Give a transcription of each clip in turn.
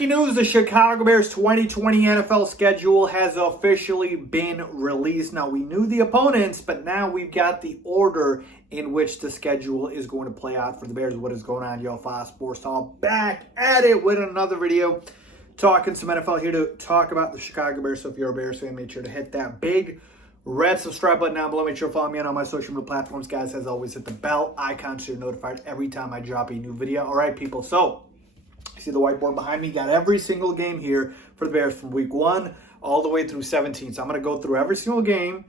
Breaking news, the Chicago Bears 2020 NFL schedule has officially been released. Now, we knew the opponents, but now we've got the order in which the schedule is going to play out for the Bears. What is going on, yo? Faiz Sports Talk back at it with another video. Talking some NFL here to talk about the Chicago Bears. So if you're a Bears fan, make sure to hit that big red subscribe button down below. Make sure to follow me on all my social media platforms. Guys, as always, hit the bell icon so you're notified every time I drop a new video. All right, people. So, you see the whiteboard behind me? Got every single game here for the Bears from week 1 all the way through 17. So I'm going to go through every single game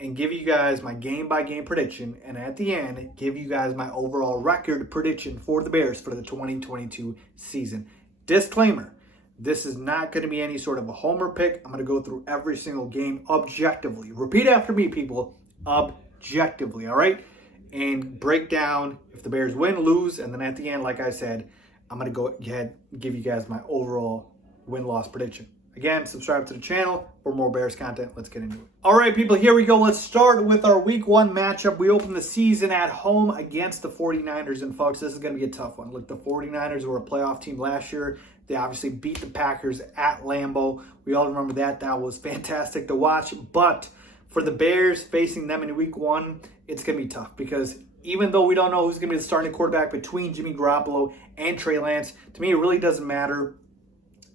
and give you guys my game-by-game prediction. And at the end, give you guys my overall record prediction for the Bears for the 2022 season. Disclaimer, this is not going to be any sort of a homer pick. I'm going to go through every single game objectively. Repeat after me, people. Objectively, all right? And break down if the Bears win, lose, and then at the end, like I said, I'm going to go ahead and give you guys my overall win-loss prediction. Again, subscribe to the channel for more Bears content. Let's get into it. All right, people, here we go. Let's start with our week 1 matchup. We open the season at home against the 49ers. And, folks, this is going to be a tough one. Look, the 49ers were a playoff team last year. They obviously beat the Packers at Lambeau. We all remember that. That was fantastic to watch. But for the Bears facing them in week 1, it's going to be tough because even though we don't know who's going to be the starting quarterback between Jimmy Garoppolo and Trey Lance, to me, it really doesn't matter.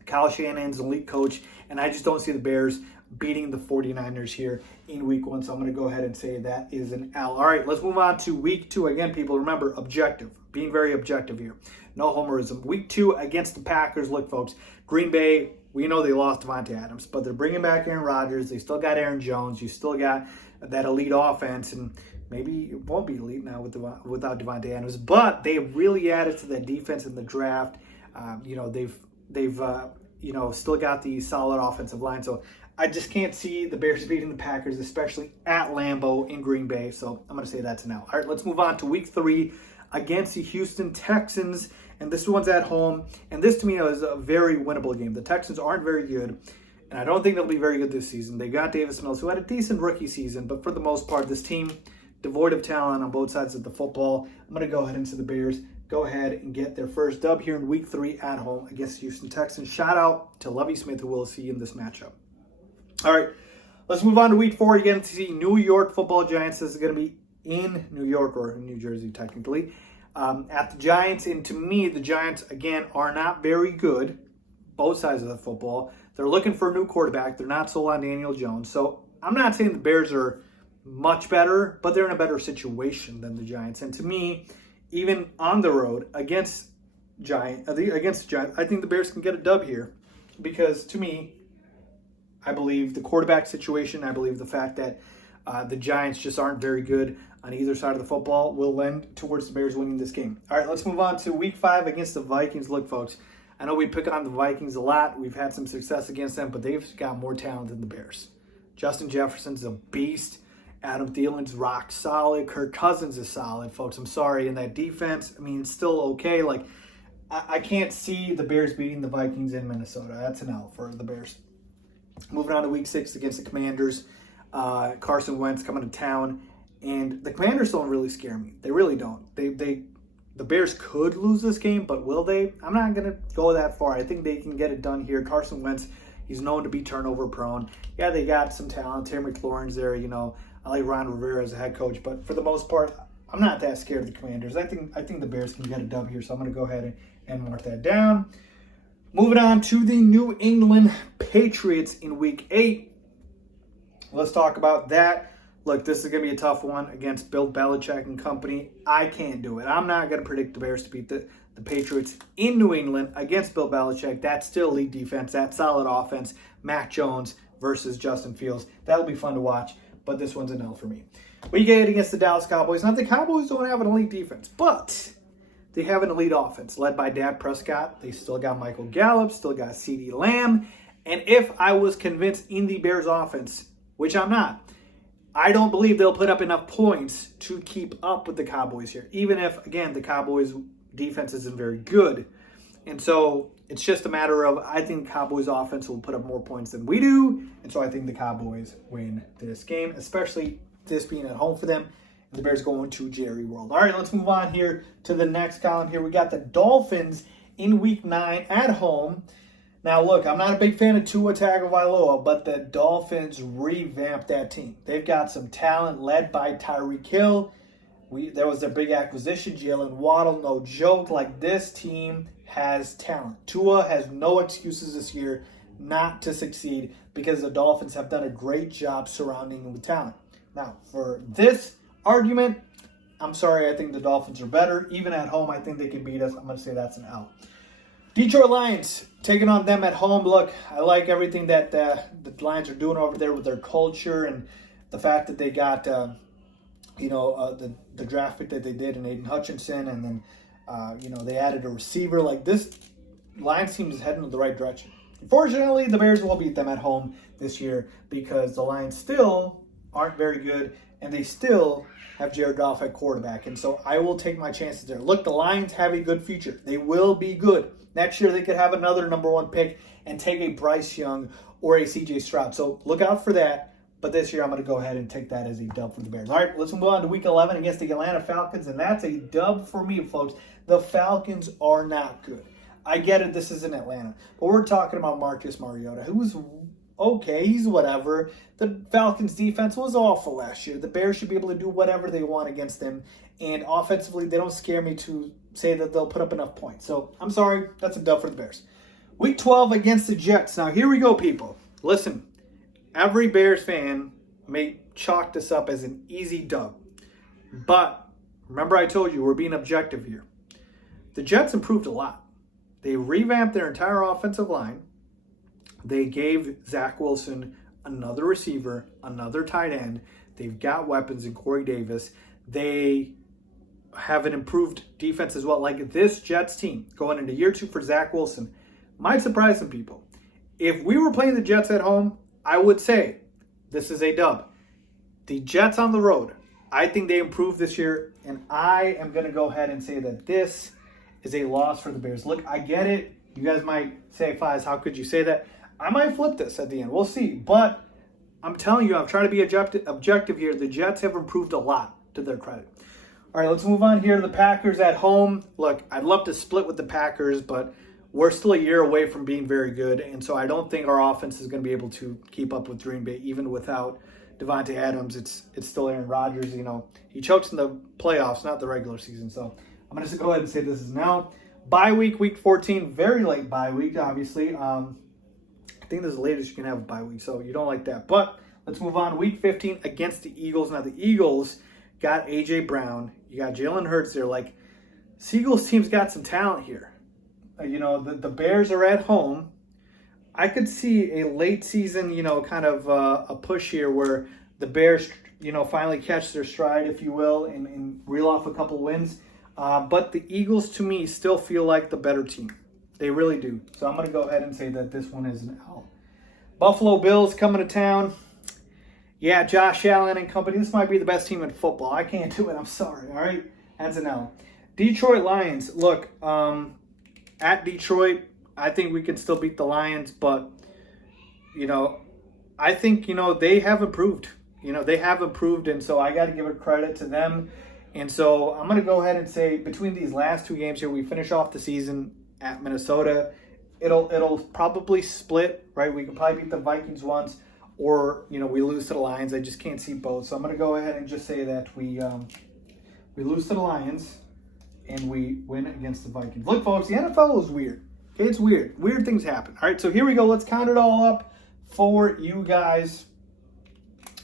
Kyle Shanahan's an elite coach, and I just don't see the Bears beating the 49ers here in week 1, so I'm going to go ahead and say that is an L. All right, let's move on to week 2. Again, people, remember, objective. Being very objective here. No homerism. Week 2 against the Packers. Look, folks, Green Bay, we know they lost Devontae Adams, but they're bringing back Aaron Rodgers. They still got Aaron Jones. You still got that elite offense, and maybe it won't be elite now without Devontae Adams, but they really added to that defense in the draft. They've still got the solid offensive line. So I just can't see the Bears beating the Packers, especially at Lambeau in Green Bay. So I'm going to say that's an L. All right, let's move on to week 3 against the Houston Texans. And this one's at home. And this, to me, is a very winnable game. The Texans aren't very good, and I don't think they'll be very good this season. They got Davis Mills, who had a decent rookie season, but for the most part, this team, devoid of talent on both sides of the football. I'm going to go ahead and say the Bears go ahead and get their first dub here in week 3 at home against Houston Texans. Shout out to Lovie Smith, who we'll see in this matchup. All right, let's move on to week 4 again to see New York Football Giants. This is going to be in New York, or in New Jersey technically, at the Giants. And to me, the Giants, again, are not very good, both sides of the football. They're looking for a new quarterback. They're not sold on Daniel Jones. So I'm not saying the Bears are much better, but they're in a better situation than the Giants. And to me, even on the road against the Giants, I think the Bears can get a dub here because, to me, I believe the quarterback situation, I believe the fact that the Giants just aren't very good on either side of the football will lend towards the Bears winning this game. All right, let's move on to week 5 against the Vikings. Look, folks, I know we pick on the Vikings a lot. We've had some success against them, but they've got more talent than the Bears. Justin Jefferson's a beast. Adam Thielen's rock solid. Kirk Cousins is solid, folks. I'm sorry. And that defense, I mean, it's still okay. Like, I can't see the Bears beating the Vikings in Minnesota. That's an L for the Bears. Moving on to week 6 against the Commanders. Carson Wentz coming to town. And the Commanders don't really scare me. They really don't. The Bears could lose this game, but will they? I'm not going to go that far. I think they can get it done here. Carson Wentz, he's known to be turnover prone. Yeah, they got some talent. Terry McLaurin's there, I like Ron Rivera as a head coach, but for the most part, I'm not that scared of the Commanders. I think the Bears can get a dub here, so I'm going to go ahead and mark that down. Moving on to the New England Patriots in week 8. Let's talk about that. Look, this is going to be a tough one against Bill Belichick and company. I can't do it. I'm not going to predict the Bears to beat the Patriots in New England against Bill Belichick. That's still elite defense. That's solid offense. Mac Jones versus Justin Fields. That'll be fun to watch. But this one's an L for me. We get against the Dallas Cowboys. Now, the Cowboys don't have an elite defense, but they have an elite offense led by Dak Prescott. They still got Michael Gallup, still got CeeDee Lamb. And if I was convinced in the Bears offense, which I'm not, I don't believe they'll put up enough points to keep up with the Cowboys here. Even if, again, the Cowboys defense isn't very good. And so it's just a matter of, I think the Cowboys offense will put up more points than we do. And so I think the Cowboys win this game, especially this being at home for them. And the Bears going to Jerry World. All right, let's move on here to the next column here. We got the Dolphins in week 9 at home Now, look, I'm not a big fan of Tua Tagovailoa, but the Dolphins revamped that team. They've got some talent led by Tyreek Hill. There was their big acquisition, Jalen Waddle, no joke. Like, this team has talent. Tua has no excuses this year not to succeed because the Dolphins have done a great job surrounding him with talent. Now, for this argument, I'm sorry, I think the Dolphins are better. Even at home, I think they can beat us. I'm going to say that's an L. Detroit Lions, taking on them at home. Look, I like everything that the Lions are doing over there with their culture and the fact that they got, the draft pick that they did in Aiden Hutchinson. And then, they added a receiver. Like, this Lions team is heading in the right direction. Unfortunately, the Bears will beat them at home this year because the Lions still aren't very good and they still have Jared Goff at quarterback. And so I will take my chances there. Look, the Lions have a good future. They will be good. Next year, they could have another number one pick and take a Bryce Young or a C.J. Stroud. So look out for that. But this year, I'm going to go ahead and take that as a dub for the Bears. All right, let's move on to Week 11 against the Atlanta Falcons. And that's a dub for me, folks. The Falcons are not good. I get it, this isn't Atlanta. But we're talking about Marcus Mariota, who's okay, he's whatever. The Falcons' defense was awful last year. The Bears should be able to do whatever they want against them. And offensively, they don't scare me to say that they'll put up enough points. So, I'm sorry, that's a dub for the Bears. Week 12 against the Jets. Now, here we go, people. Listen, every Bears fan may chalk this up as an easy dub. But, remember I told you, we're being objective here. The Jets improved a lot. They revamped their entire offensive line. They gave Zach Wilson another receiver, another tight end. They've got weapons in Corey Davis. They have an improved defense as well. Like, this Jets team going into year 2 for Zach Wilson might surprise some people. If we were playing the Jets at home, I would say this is a dub. The Jets on the road, I think they improved this year, and I am going to go ahead and say that this is a loss for the Bears. Look, I get it. You guys might say, Faiz, how could you say that? I might flip this at the end. We'll see. But I'm telling you, I'm trying to be objective here. The Jets have improved a lot, to their credit. All right, let's move on here to the Packers at home. Look, I'd love to split with the Packers, but we're still a year away from being very good. And so I don't think our offense is going to be able to keep up with Green Bay, even without Devontae Adams. It's still Aaron Rodgers. He chokes in the playoffs, not the regular season. So I'm going to go ahead and say this is now. Bye week, week 14, very late bye week, obviously. I think this is the latest you can have a bye week, so you don't like that. But let's move on. Week 15 against the Eagles. Now, the Eagles got A.J. Brown. You got Jalen Hurts there. Like, this Eagles team's got some talent here. The Bears are at home. I could see a late season, kind of a push here where the Bears, finally catch their stride, if you will, and reel off a couple wins. But the Eagles, to me, still feel like the better team. They really do. So I'm going to go ahead and say that this one is an L. Buffalo Bills coming to town. Yeah, Josh Allen and company. This might be the best team in football. I can't do it. I'm sorry. All right? That's an L. Detroit Lions. Look, at Detroit, I think we can still beat the Lions. But, I think, they have improved. They have improved. And so I got to give it credit to them. And so I'm going to go ahead and say between these last 2 games here, we finish off the season at Minnesota. It'll probably split, right? We can probably beat the Vikings once, or we lose to the Lions. I just can't see both. So I'm going to go ahead and just say that we lose to the Lions and we win against the Vikings. Look, folks, the NFL is weird. Okay, it's weird. Weird things happen. All right, so here we go. Let's count it all up for you guys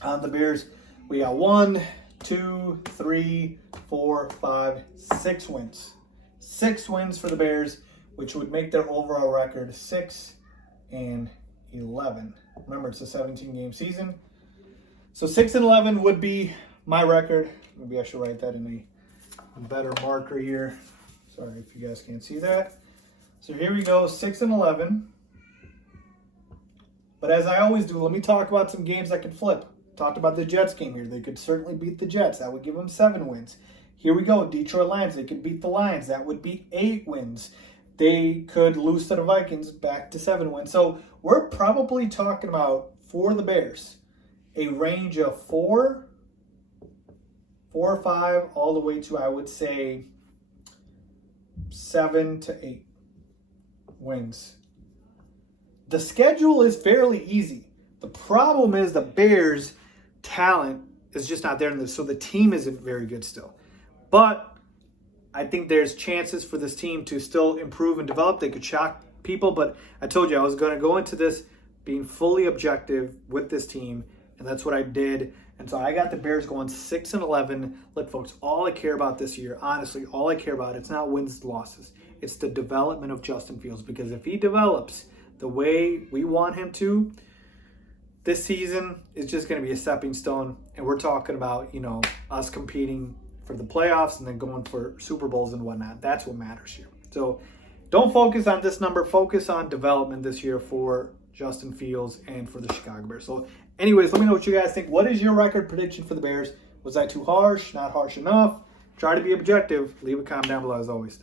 on the Bears. We got 1, 2, 3, 4, 5, 6 wins. 6 wins for the Bears, which would make their overall record 6-11. Remember, it's a 17-game season. So 6-11 would be my record. Maybe I should write that in a better marker here. Sorry if you guys can't see that. So here we go, 6-11. But as I always do, let me talk about some games I could flip. Talked about the Jets game here. They could certainly beat the Jets. That would give them 7 wins. Here we go. Detroit Lions. They could beat the Lions. That would be 8 wins. They could lose to the Vikings, back to 7 wins. So we're probably talking about, for the Bears, a range of 4 or 5, all the way to, I would say, 7 to 8 wins the schedule is fairly easy. The problem is the Bears' talent is just not there in this, so the team isn't very good still. But I think there's chances for this team to still improve and develop. They could shock people, but I told you I was going to go into this being fully objective with this team, and that's what I did. And so I got the Bears going 6-11. Look, folks, all I care about this year, honestly, all I care about, it's not wins and losses. It's the development of Justin Fields, because if he develops the way we want him to, this season is just going to be a stepping stone. And we're talking about, us competing for the playoffs and then going for Super Bowls and whatnot. That's what matters here. So don't focus on this number. Focus on development this year for Justin Fields and for the Chicago Bears. So anyways, let me know what you guys think. What is your record prediction for the Bears? Was I too harsh? Not harsh enough? Try to be objective. Leave a comment down below as always.